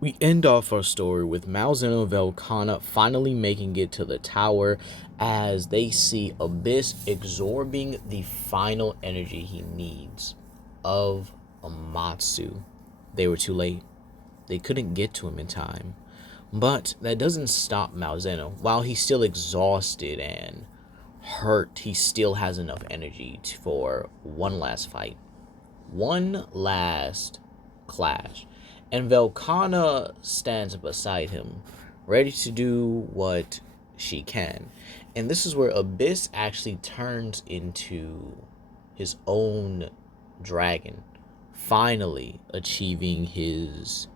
We end off our story with Mao Zeno and Velkhana finally making it to the tower as they see Abyss absorbing the final energy he needs of Amatsu. They were too late. They couldn't get to him in time. But that doesn't stop Mao Zeno. While he's still exhausted and hurt, he still has enough energy for one last fight. One last clash. And Velkhana stands beside him, ready to do what she can. And this is where Abyss actually turns into his own dragon, finally achieving his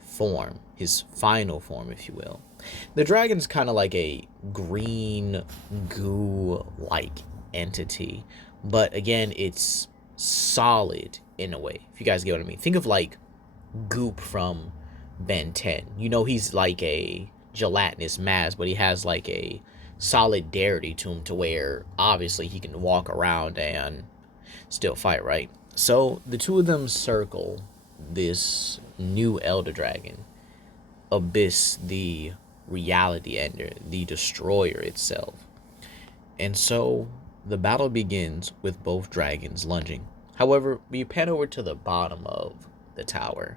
form, his final form, if you will. The dragon's kind of like a green goo like entity, but again, it's solid in a way, if you guys get what I mean. Think of like Goop from Ben 10. You know, he's like a gelatinous mass, but he has like a solidarity to him to where obviously he can walk around and still fight, right? So the two of them circle this new Elder Dragon, Abyss, the reality ender, the destroyer itself. And so the battle begins with both dragons lunging. However, we pan over to the bottom of the tower.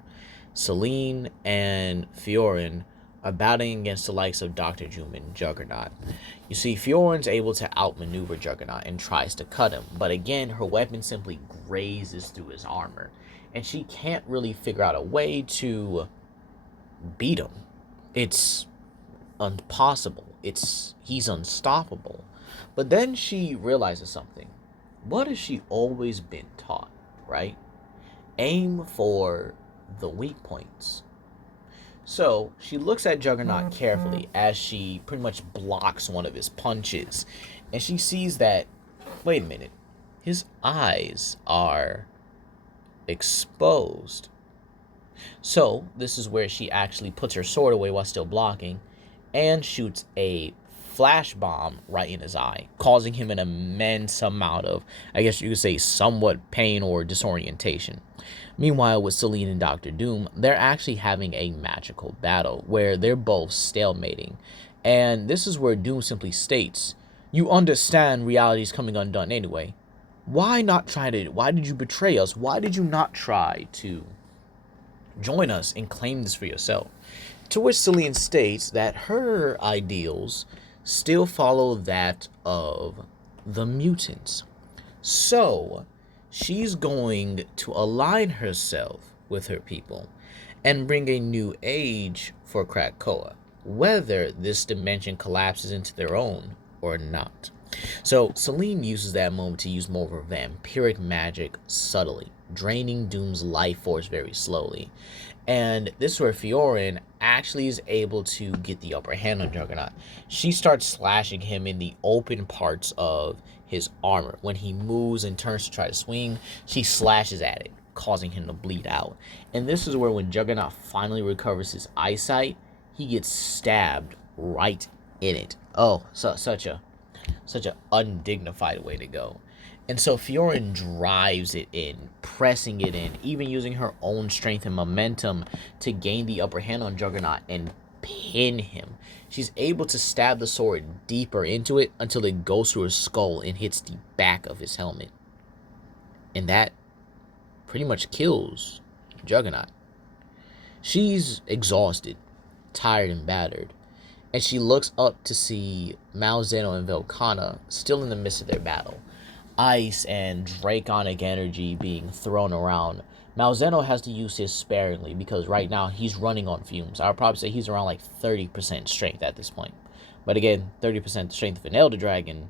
Seline and Fiorin are battling against the likes of Dr. Doom and Juggernaut. You see, Fiorin's able to outmaneuver Juggernaut and tries to cut him, but again, her weapon simply grazes through his armor, and she can't really figure out a way to beat him. It's impossible. He's unstoppable. But then she realizes something. What has she always been taught, right? Aim for the weak points. So she looks at Juggernaut carefully as she pretty much blocks one of his punches. And she sees that, wait a minute, his eyes are exposed. So this is where she actually puts her sword away while still blocking and shoots a flash bomb right in his eye, causing him an immense amount of, I guess you could say, somewhat pain or disorientation. Meanwhile, with Seline and Dr. Doom, they're actually having a magical battle where they're both stalemating. And this is where Doom simply states, "You understand reality's coming undone anyway. Why did you betray us? Why did you not try to join us and claim this for yourself?" To which Seline states that her ideals still follow that of the mutants. So she's going to align herself with her people and bring a new age for Krakoa, whether this dimension collapses into their own or not. So Seline uses that moment to use more of her vampiric magic subtly, draining Doom's life force very slowly. And this is where Fiorin actually is able to get the upper hand on Juggernaut. She starts slashing him in the open parts of his armor. When he moves and turns to try to swing, she slashes at it, causing him to bleed out. And this is where when Juggernaut finally recovers his eyesight, he gets stabbed right in it. Oh, such a undignified way to go. And so Fiorin drives it in, pressing it in, even using her own strength and momentum to gain the upper hand on Juggernaut and pin him. She's able to stab the sword deeper into it until it goes through his skull and hits the back of his helmet. And that pretty much kills Juggernaut. She's exhausted, tired, and battered. And she looks up to see Mao Zeno and Velkhana still in the midst of their battle. Ice and draconic energy being thrown around. Malzeno has to use his sparingly because right now he's running on fumes. I would probably say he's around like 30% strength at this point. But again, 30% strength of an Elder Dragon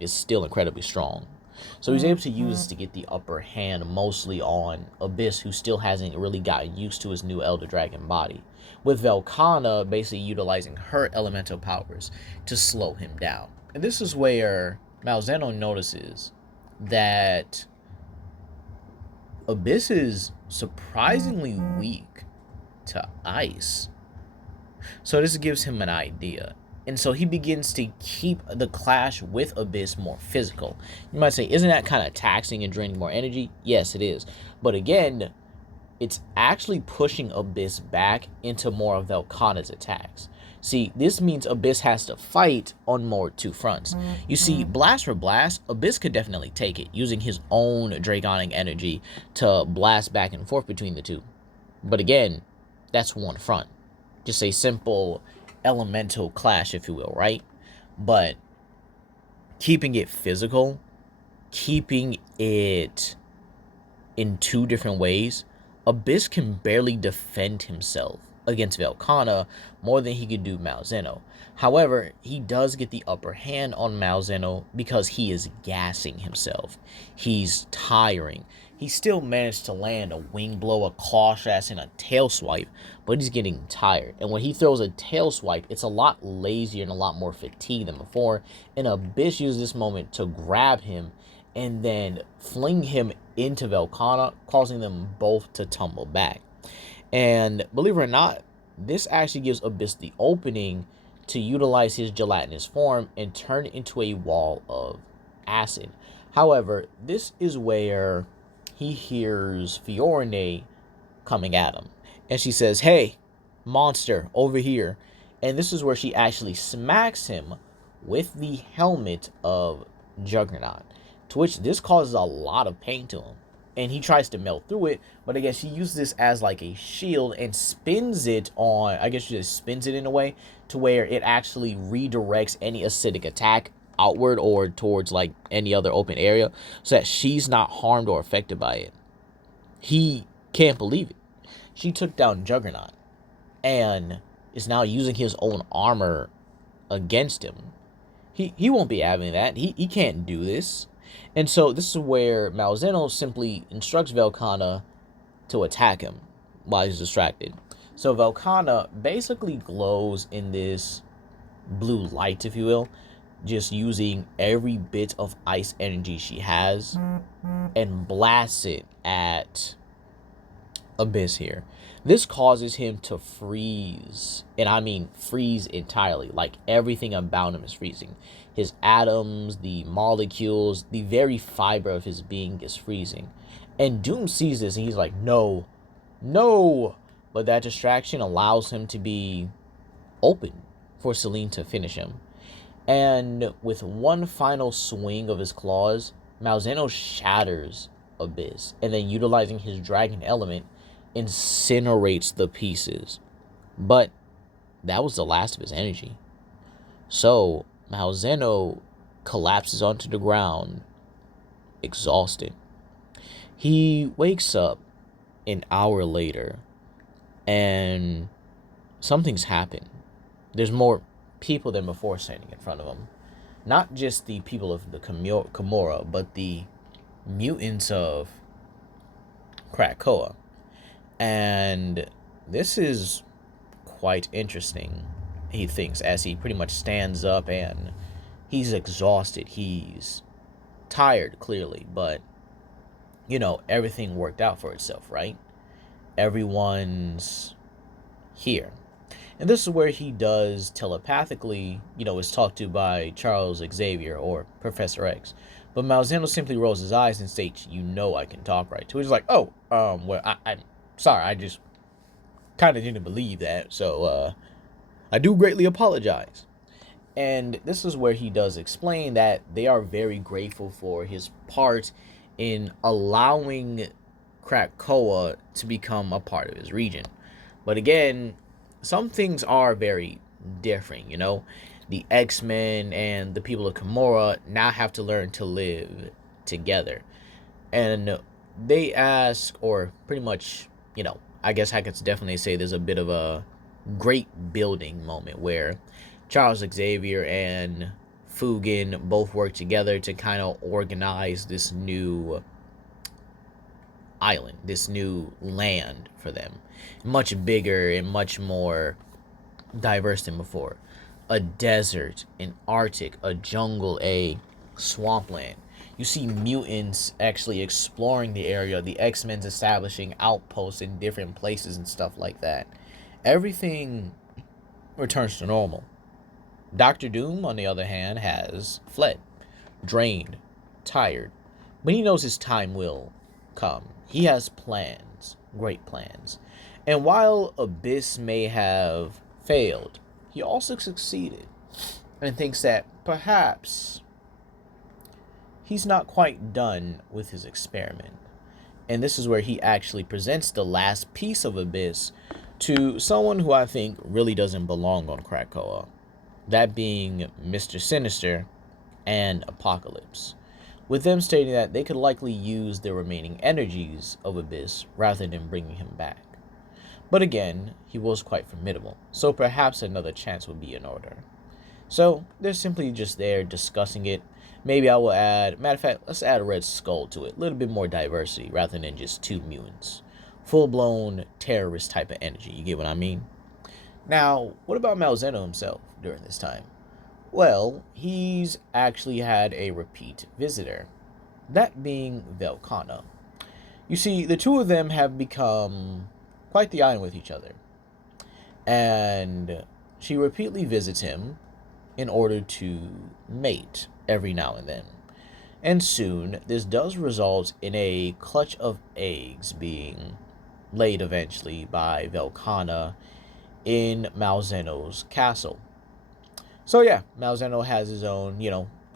is still incredibly strong. So he's able to use this to get the upper hand mostly on Abyss, who still hasn't really gotten used to his new Elder Dragon body. With Velkhana basically utilizing her elemental powers to slow him down. And this is where Malzeno notices that Abyss is surprisingly weak to ice. So this gives him an idea. And so he begins to keep the clash with Abyss more physical. You might say, isn't that kind of taxing and draining more energy? Yes, it is. But again, it's actually pushing Abyss back into more of Velkhana's attacks. See, this means Abyss has to fight on more two fronts. You see, blast for blast, Abyss could definitely take it, using his own Draconic energy to blast back and forth between the two. But again, that's one front. Just a simple elemental clash, if you will, right? But keeping it physical, keeping it in two different ways, Abyss can barely defend himself against Velkhana more than he could do Mao Zeno. However, he does get the upper hand on Mao Zeno because he is gassing himself. He's tiring. He still managed to land a wing blow, a claw shot, and a tail swipe, but he's getting tired. And when he throws a tail swipe, it's a lot lazier and a lot more fatigued than before. And Abyss uses this moment to grab him and then fling him into Velkhana, causing them both to tumble back. And believe it or not, this actually gives Abyss the opening to utilize his gelatinous form and turn it into a wall of acid. However, this is where he hears Fiorin coming at him. And she says, "Hey, monster, over here." And this is where she actually smacks him with the helmet of Juggernaut, to which this causes a lot of pain to him. And he tries to melt through it, but again, she uses this as like a shield and spins it on, I guess she just spins it in a way to where it actually redirects any acidic attack outward or towards like any other open area so that she's not harmed or affected by it. He can't believe it. She took down Juggernaut and is now using his own armor against him. He won't be having that. He can't do this. And so this is where Mao Zeno simply instructs Velkhana to attack him while he's distracted. So Velkhana basically glows in this blue light, if you will, just using every bit of ice energy she has and blasts it at Abyss here. This causes him to freeze, and I mean freeze entirely. Like everything about him is freezing. His atoms, the molecules, the very fiber of his being is freezing. And Doom sees this and he's like, no, no. But that distraction allows him to be open for Seline to finish him. And with one final swing of his claws, Malzeno shatters Abyss, and then utilizing his dragon element, incinerates the pieces. But that was the last of his energy. So Mao Zeno collapses onto the ground, exhausted. He wakes up an hour later, and something's happened. There's more people than before standing in front of him. Not just the people of the Kimura, but the mutants of Krakoa. And this is quite interesting, he thinks, as he pretty much stands up and he's exhausted. He's tired, clearly, but, you know, everything worked out for itself, right? Everyone's here. And this is where he does telepathically, you know, is talked to by Charles Xavier or Professor X. But Malzeno simply rolls his eyes and states, "You know I can talk, right?" To which he's like, "Oh, well, I'm sorry, I just kind of didn't believe that, so, I do greatly apologize." And this is where he does explain that they are very grateful for his part in allowing Krakoa to become a part of his region. But again, some things are very different, you know? The X-Men and the people of Kimura now have to learn to live together. And they ask, or pretty much, you know, I guess I could definitely say there's a bit of a great building moment where Charles Xavier and Fugin both work together to kind of organize this new island, this new land for them. Much bigger and much more diverse than before. A desert, an Arctic, a jungle, a swampland. You see mutants actually exploring the area, the X-Men's establishing outposts in different places and stuff like that. Everything returns to normal. Dr. Doom, on the other hand, has fled, drained, tired, but he knows his time will come. He has plans. great plans. And while Abyss may have failed, he also succeeded and thinks that perhaps he's not quite done with his experiment. And this is where he actually presents the last piece of Abyss to someone who I think really doesn't belong on Krakoa, that being Mr. Sinister and Apocalypse, with them stating that they could likely use the remaining energies of Abyss rather than bringing him back. But again, he was quite formidable, so perhaps another chance would be in order. So they're simply just there discussing it. Maybe I will add, matter of fact, let's add a Red Skull to it. A little bit more diversity rather than just two mutants. Full-blown terrorist type of energy, you get what I mean? Now, what about Malzeno himself during this time? Well, he's actually had a repeat visitor, that being Velkhana. You see, the two of them have become quite the iron with each other, and she repeatedly visits him in order to mate every now and then. And soon, this does result in a clutch of eggs being laid eventually by Velkhana in Malzeno's castle. So yeah, Malzeno has his own,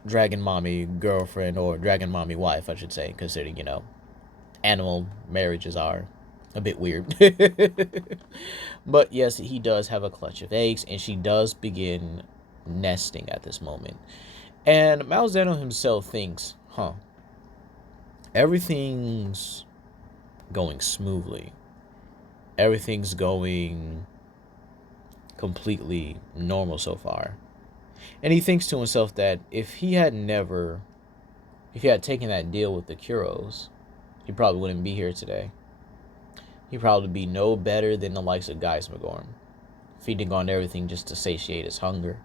dragon mommy girlfriend, or dragon mommy wife, I should say, considering, animal marriages are a bit weird. But yes, he does have a clutch of eggs, and she does begin nesting at this moment. And Malzeno himself thinks, everything's going smoothly. Everything's going completely normal so far. And he thinks to himself that if he had taken that deal with the Kuros, he probably wouldn't be here today. He'd probably be no better than the likes of Geismagorn, feeding on everything just to satiate his hunger.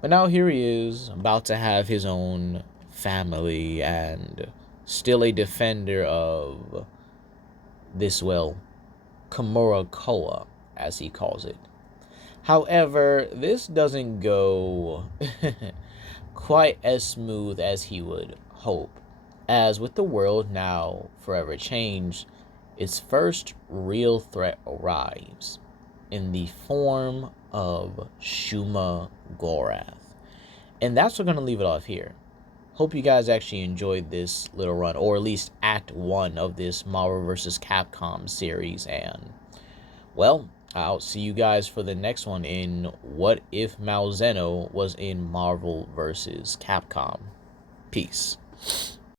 But now here he is, about to have his own family and still a defender of this, Kimura Koa, as he calls it. However, this doesn't go quite as smooth as he would hope, as with the world now forever changed, its first real threat arrives in the form of Shuma Gorath. And that's what we're going to leave it off here. Hope you guys actually enjoyed this little run, or at least Act 1 of this Marvel vs. Capcom series. And, I'll see you guys for the next one in What If Mao Zeno Was in Marvel vs. Capcom. Peace.